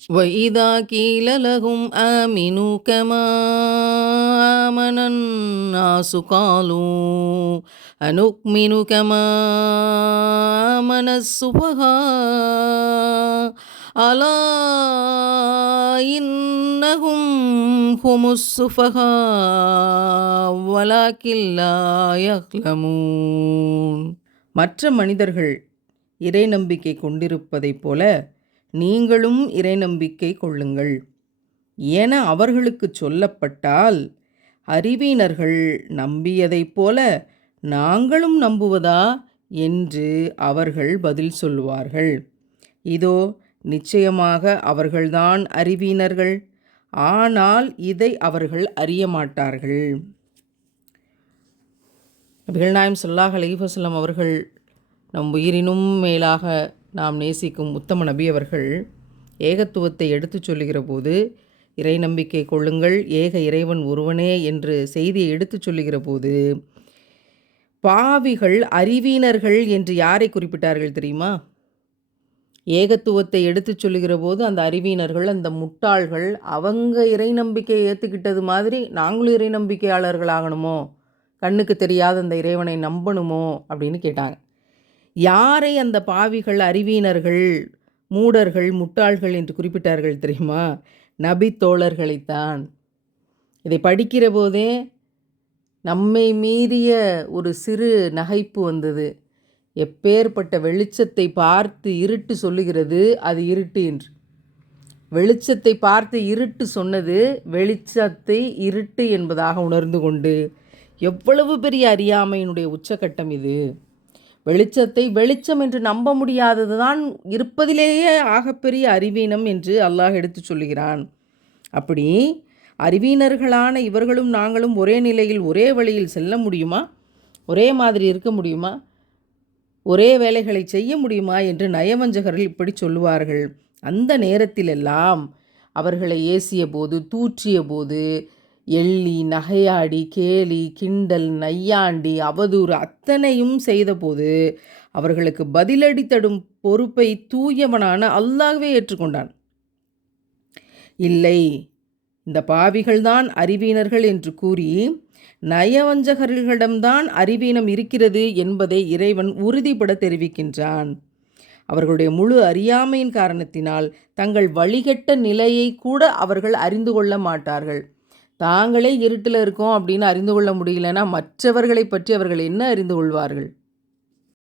وَإِذَا قِيلَ لَهُمْ آمِنُوا كَمَا آمَنَ النَّاسُ قَالُوا أَنُؤْمِنُ كَمَا آمَنَ السُّفَهَاءُ أَلَا إِنَّهُمْ هُمُ السُّفَهَاءُ وَلَكِنْ لَا يَعْلَمُونَ. மற்ற மனிதர்கள் இறை நம்பிக்கை கொண்டிருப்பதைப் போல நீங்களும் இறை நம்பிக்கை கொள்ளுங்கள் என அவர்களுக்கு சொல்லப்பட்டால், அறிவீனர்கள் நம்பியதைப் போல நாங்களும் நம்புவதா என்று அவர்கள் பதில் சொல்வார்கள். இதோ நிச்சயமாக அவர்கள்தான் அறிவீனர்கள், ஆனால் இதை அவர்கள் அறிய மாட்டார்கள். நபிகள் நாயகம் ஸல்லல்லாஹு அலைஹி வஸல்லம் அவர்கள் நம் உயிரினும் மேலாக நாம் நேசிக்கும் உத்தம நபி அவர்கள் ஏகத்துவத்தை எடுத்துச் சொல்லுகிற போது, இறை நம்பிக்கை கொள்ளுங்கள், ஏக இறைவன் ஒருவனே என்று செய்தியை எடுத்துச் சொல்லுகிற போது, பாவிகள் அறிவீனர்கள் என்று யாரை குறிப்பிட்டார்கள் தெரியுமா? ஏகத்துவத்தை எடுத்துச் சொல்லுகிற போது அந்த அறிவீனர்கள், அந்த முட்டாள்கள், அவங்க இறை நம்பிக்கையை ஏற்றுக்கிட்டது மாதிரி நாங்களும் இறை நம்பிக்கையாளர்கள் ஆகணுமோ, கண்ணுக்கு தெரியாத அந்த இறைவனை நம்பணுமோ அப்படின்னு கேட்டாங்க. யாரை அந்த பாவிகள் அறிவீனர்கள், மூடர்கள், முட்டாள்கள் என்று குறிப்பிட்டார்கள் தெரியுமா? நபி தோழர்களைத்தான். இதை படிக்கிற போதே நம்மை மீறிய ஒரு சிறு நகைப்பு வந்தது. எப்பேற்பட்ட வெளிச்சத்தை பார்த்து இருட்டு சொல்லுகிறது அது இருட்டு என்று. வெளிச்சத்தை பார்த்து இருட்டு சொன்னது வெளிச்சத்தை இருட்டு என்பதாக உணர்ந்து கொண்டு, எவ்வளவு பெரிய அறியாமையினுடைய உச்சக்கட்டம் இது. வெளிச்சத்தை வெளிச்சம் என்று நம்ப முடியாதது தான் இருப்பதிலேயே ஆகப்பெரிய அறிவீனம் என்று அல்லாஹ் எடுத்து சொல்லுகிறான். அப்படி அறிவீனர்களான இவர்களும் நாங்களும் ஒரே நிலையில் ஒரே வழியில் செல்ல முடியுமா? ஒரே மாதிரி இருக்க முடியுமா? ஒரே வேலைகளை செய்ய முடியுமா என்று நயவஞ்சகர்கள் இப்படி சொல்லுவார்கள். அந்த நேரத்திலெல்லாம் அவர்களை ஏசிய போது, தூற்றிய போது, எள்ளி நகையாடி கேலி கிண்டல் நையாண்டி அவதூறு அத்தனையும் செய்தபோது அவர்களுக்கு பதிலடி தடும் பொறுப்பை தூயவனான அல்லாஹ்வே ஏற்றுக்கொண்டான். இல்லை, இந்த பாவிகள்தான் அறிவீனர்கள் என்று கூறி நயவஞ்சகர்களிடம்தான் அறிவீனம் இருக்கிறது என்பதை இறைவன் உறுதிபட தெரிவிக்கின்றான். அவர்களுடைய முழு அறியாமையின் காரணத்தினால் தங்கள் வழிகட்ட நிலையை கூட அவர்கள் அறிந்து கொள்ள மாட்டார்கள். தாங்களே இருட்டில் இருக்கோம் அப்படின்னு அறிந்து கொள்ள முடியலன்னா மற்றவர்களை பற்றி அவர்கள் என்ன அறிந்து கொள்வார்கள்?